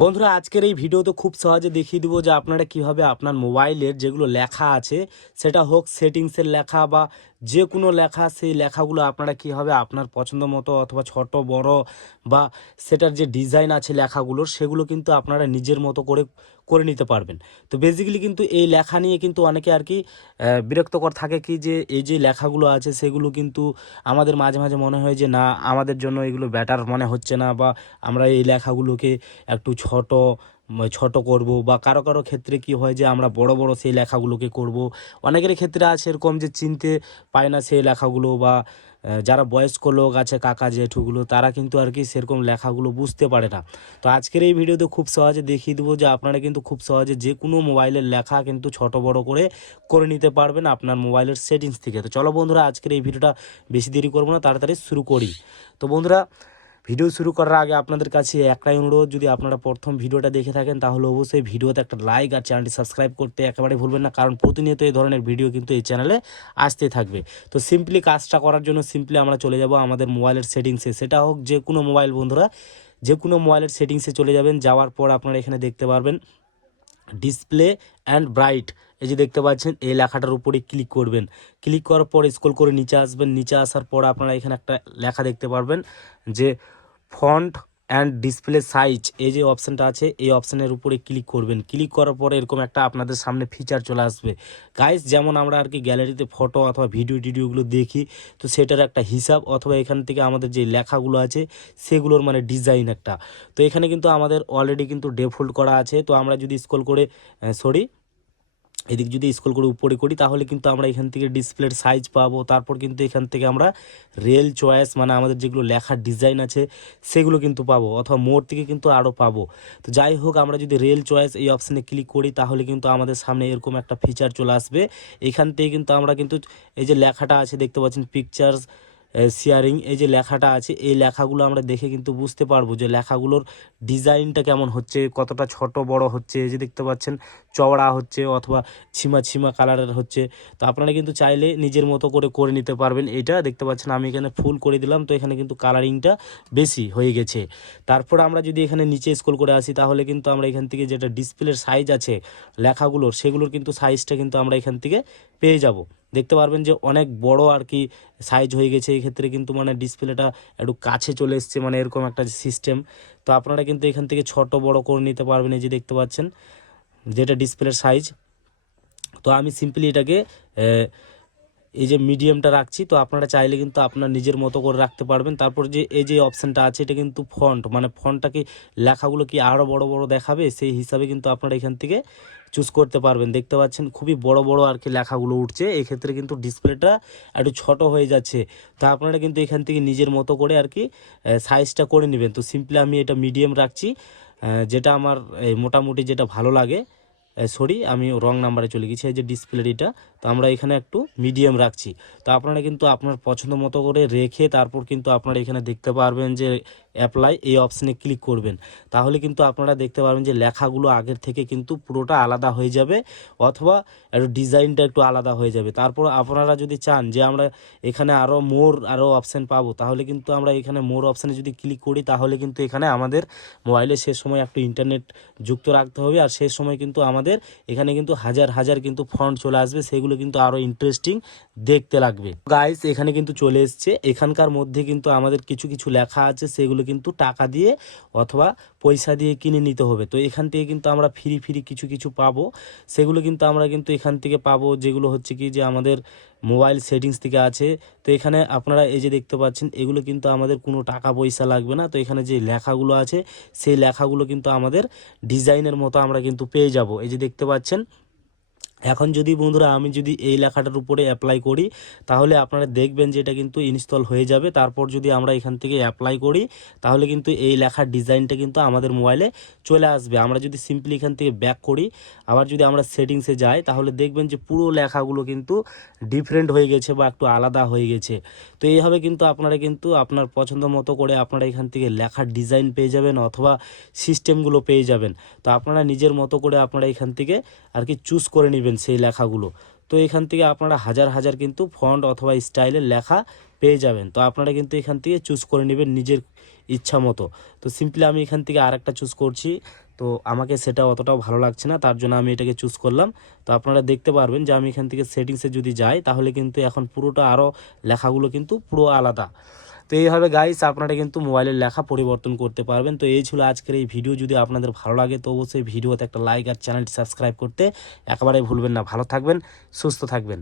বন্ধুরা আজকের এই ভিডিওতে খুব সহজে দেখিয়ে দিব যে আপনারা কিভাবে আপনার মোবাইলের যেগুলো লেখা আছে সেটা হোক সেটিংসের লেখা বা যে কোনো লেখা সেই লেখাগুলো আপনারা কীভাবে আপনার পছন্দ মতো অথবা ছোট বড় বা সেটার যে ডিজাইন আছে লেখাগুলোর সেগুলো কিন্তু আপনারা নিজের মতো করে করে নিতে পারবেন। তো বেসিক্যালি কিন্তু এই লেখা নিয়ে কিন্তু অনেকে আর কি বিরক্তকর থাকে কি যে এই যে লেখাগুলো আছে সেগুলো কিন্তু আমাদের মাঝে মাঝে মনে হয় যে না আমাদের জন্য এগুলো বেটার মনে হচ্ছে না বা আমরা এই লেখাগুলোকে একটু ছোট করব বা কারো কারো ক্ষেত্রে কি হয় যে আমরা বড় বড় সেই লেখাগুলোকে করব। অনেকের ক্ষেত্রে আছে এরকম যে চিনতে পায় না সেই লেখাগুলো বা যারা বয়স্ক লোক আছে কাকা জেঠুগুলো তারা কিন্তু আর কি সেরকম লেখাগুলো বুঝতে পারে না। তো আজকের এই ভিডিওতে খুব সহজে দেখিয়ে দেবো যে আপনারা কিন্তু খুব সহজে যে কোনো মোবাইলের লেখা কিন্তু ছোট বড় করে করে নিতে পারবেন আপনার মোবাইলের সেটিংস থেকে। তো চলো বন্ধুরা আজকের এই ভিডিওটা বেশি দেরি করবো না, তাড়াতাড়ি শুরু করি। তো বন্ধুরা ভিডিও শুরু করার আগে আপনাদের কাছে একটাই অনুরোধ, যদি আপনারা প্রথম ভিডিওটা দেখে থাকেন তাহলে অবশ্যই ভিডিওতে একটা লাইক আর চ্যানেলটি সাবস্ক্রাইব করতে একেবারে ভুলবেন না, কারণ প্রতিনিয়ত এই ধরনের ভিডিও কিন্তু এই চ্যানেলে আসতে থাকবে। তো সিম্পলি কাজটা করার জন্য সিম্পলি আমরা চলে যাব আমাদের মোবাইলের সেটিংসে, সেটা হোক যে কোনো মোবাইল বন্ধুরা, যে কোনো মোবাইলের সেটিংসে চলে যাবেন। যাওয়ার পর আপনারা এখানে দেখতে পারবেন ডিসপ্লে অ্যান্ড ব্রাইট, এই যে দেখতে পাচ্ছেন এই লেখাটার উপরে ক্লিক করবেন। ক্লিক করার পর স্ক্রল করে নিচে আসবেন। নিচে আসার পর আপনারা এখানে একটা লেখা দেখতে পারবেন যে ফন্ট অ্যান্ড ডিসপ্লে সাইজ, এই যে অপশানটা আছে এই অপশানের উপরে ক্লিক করবেন। ক্লিক করার পরে এরকম একটা আপনাদের সামনে ফিচার চলে আসবে গাইস, যেমন আমরা আর কি গ্যালারিতে ফটো অথবা ভিডিওগুলো দেখি, তো সেটার একটা হিসাব অথবা এখান থেকে আমাদের যে লেখাগুলো আছে সেগুলোর মানে ডিজাইন একটা। তো এখানে কিন্তু আমাদের অলরেডি কিন্তু ডিফল্ট করা আছে। তো আমরা যদি স্ক্রল করে এদিক যদি স্ক্রল করে উপরে করি তাহলে কিন্তু আমরা এখান থেকে ডিসপ্লের সাইজ পাবো। তারপর কিন্তু এখান থেকে আমরা রিয়েল চয়েস মানে আমাদের যেগুলো লেখার ডিজাইন আছে সেগুলো কিন্তু পাবো, অথবা মোর থেকে কিন্তু আরও পাবো। তো যাই হোক, আমরা যদি রিয়েল চয়েস এই অপশানে ক্লিক করি তাহলে কিন্তু আমাদের সামনে এরকম একটা ফিচার চলে আসবে। এখান থেকে কিন্তু আমরা কিন্তু এই যে লেখাটা আছে দেখতে পাচ্ছেন পিকচার্স শেয়ারিং, এই যে লেখাটা আছে এই লেখাগুলো আমরা দেখে কিন্তু বুঝতে পারবো যে লেখাগুলোর ডিজাইনটা কেমন হচ্ছে, কতটা ছোট বড় হচ্ছে, এই যে দেখতে পাচ্ছেন চওড়া হচ্ছে অথবা ছিমা কালারের হচ্ছে। তো আপনারা কিন্তু চাইলে নিজের মতো করে করে নিতে পারবেন। এইটা দেখতে পাচ্ছেন আমি এখানে ফুল করে দিলাম, তো এখানে কিন্তু কালারিংটা বেশি হয়ে গেছে। তারপর আমরা যদি এখানে নিচে স্ক্রল করে আসি তাহলে কিন্তু আমরা এখান থেকে যেটা ডিসপ্লের সাইজ আছে লেখাগুলোর সেগুলোর কিন্তু সাইজটা কিন্তু আমরা এখান থেকে পেয়ে যাব। দেখতে পারবেন যে অনেক বড় আর কি সাইজ হয়ে গেছে। এই ক্ষেত্রে কিন্তু মানে ডিসপ্লেটা একটু কাছে চলে এসছে, মানে এরকম একটা সিস্টেম। তো আপনারা কিন্তু এখান থেকে ছোট বড় করে নিতে পারবেন, এই যে দেখতে পাচ্ছেন যেটা ডিসপ্লের সাইজ। তো আমি সিম্পলি এটাকে এই যে মিডিয়ামটা রাখছি। তো আপনারা চাইলে কিন্তু আপনার নিজের মতো করে রাখতে পারবেন। তারপর যে এই যে অপশানটা আছে এটা কিন্তু ফন্ট, মানে ফন্টটাকে লেখাগুলো কি আরও বড় বড় দেখাবে সেই হিসাবে কিন্তু আপনারা এখান থেকে চুজ করতে পারবেন। দেখতে পাচ্ছেন খুবই বড় বড় আর কি লেখাগুলো উঠছে, এক্ষেত্রে কিন্তু ডিসপ্লেটা একটু ছোট হয়ে যাচ্ছে। তো আপনারা কিন্তু এখান থেকে নিজের মতো করে আর কি সাইজটা করে নেবেন। তো সিম্পলি আমি এটা মিডিয়াম রাখছি, যেটা আমার মোটামুটি যেটা ভালো লাগে। আমি রং নাম্বারে চলে গেছি, এই যে ডিসপ্লের এটা। তো আমরা এখানে একটু মিডিয়াম রাখছি। তো আপনারা কিন্তু আপনার পছন্দ মতো করে রেখে তারপর কিন্তু আপনারা এখানে দেখতে পারবেন যে অ্যাপ্লাই এই অপশানে ক্লিক করবেন। তাহলে কিন্তু আপনারা দেখতে পারবেন যে লেখাগুলো আগের থেকে কিন্তু পুরোটা আলাদা হয়ে যাবে অথবা একটু ডিজাইনটা একটু আলাদা হয়ে যাবে। তারপর আপনারা যদি চান যে আমরা এখানে আরও অপশান পাবো তাহলে কিন্তু আমরা এখানে মোর অপশানে যদি ক্লিক করি তাহলে কিন্তু এখানে আমাদের মোবাইলে সে সময় একটু ইন্টারনেট যুক্ত রাখতে হবে, আর সে সময় কিন্তু আমাদের এখানে কিন্তু হাজার কিন্তু ফন্ট চলে আসবে, সেগুলো কিন্তু আরও ইন্টারেস্টিং দেখতে লাগবে। গাইস এখানে কিন্তু চলে এসছে, এখানকার মধ্যে কিন্তু আমাদের কিছু লেখা আছে সেগুলো কিন্তু টাকা দিয়ে অথবা পয়সা দিয়ে কিনে নিতে হবে। তো এখান থেকে কিন্তু আমরা ফ্রি কিছু পাবো, সেগুলো কিন্তু আমরা কিন্তু এখান থেকে পাবো, যেগুলো হচ্ছে কি যে আমাদের মোবাইল সেটিংস থেকে আছে। তো এখানে আপনারা এই যে দেখতে পাচ্ছেন এগুলো কিন্তু আমাদের কোনো টাকা পয়সা লাগবে না। তো এখানে যে লেখাগুলো আছে সেই লেখাগুলো কিন্তু আমাদের ডিজাইনের মতো আমরা কিন্তু পেয়ে যাব। এই যে দেখতে পাচ্ছেন এখন যদি বন্ধুরা আমি যদি এই লেখাটার উপরে অ্যাপ্লাই করি তাহলে আপনারা দেখবেন যে এটা কিন্তু ইনস্টল হয়ে যাবে। তারপর যদি আমরা এখান থেকে অ্যাপ্লাই করি তাহলে কিন্তু এই লেখার ডিজাইনটা কিন্তু আমাদের মোবাইলে চলে আসবে। আমরা যদি সিম্পলি এখান থেকে ব্যাক করি, আবার যদি আমরা সেটিংসে যাই তাহলে দেখবেন যে পুরো লেখাগুলো কিন্তু ডিফারেন্ট হয়ে গেছে বা একটু আলাদা হয়ে গেছে। তো এইভাবে কিন্তু আপনারা কিন্তু আপনার পছন্দ মতো করে আপনারা এখান থেকে লেখার ডিজাইন পেয়ে যাবেন অথবা সিস্টেমগুলো পেয়ে যাবেন। তো আপনারা নিজের মতো করে আপনারা এখান থেকে আর কি চুজ করে নেবেন সেই লেখাগুলো। তো এখান থেকে আপনারা হাজার কিন্তু ফন্ট অথবা স্টাইলের লেখা পেয়ে যাবেন। তো আপনারা কিন্তু এখান থেকে চুজ করে নেবেন নিজের ইচ্ছা মতো। তো সিম্পলি আমি এখান থেকে আরেকটা চুজ করছি। তো আমাকে সেটা অতটাও ভালো লাগছে না, তার জন্য আমি এটাকে চুজ করলাম। তো আপনারা দেখতে পারবেন যে আমি এখান থেকে সেটিংসে যদি যাই তাহলে কিন্তু এখন পুরোটা আরও লেখাগুলো কিন্তু পুরো আলাদা। তো এইভাবে গাইস আপনারা কিন্তু মোবাইলের লেখা পরিবর্তন করতে পারবেন। তো এই ছিল আজকের এই ভিডিও। যদি আপনাদের ভালো লাগে তো অবশ্যই ভিডিওতে একটা লাইক আর চ্যানেলটি সাবস্ক্রাইব করতে একেবারেই ভুলবেন না। ভালো থাকবেন, সুস্থ থাকবেন।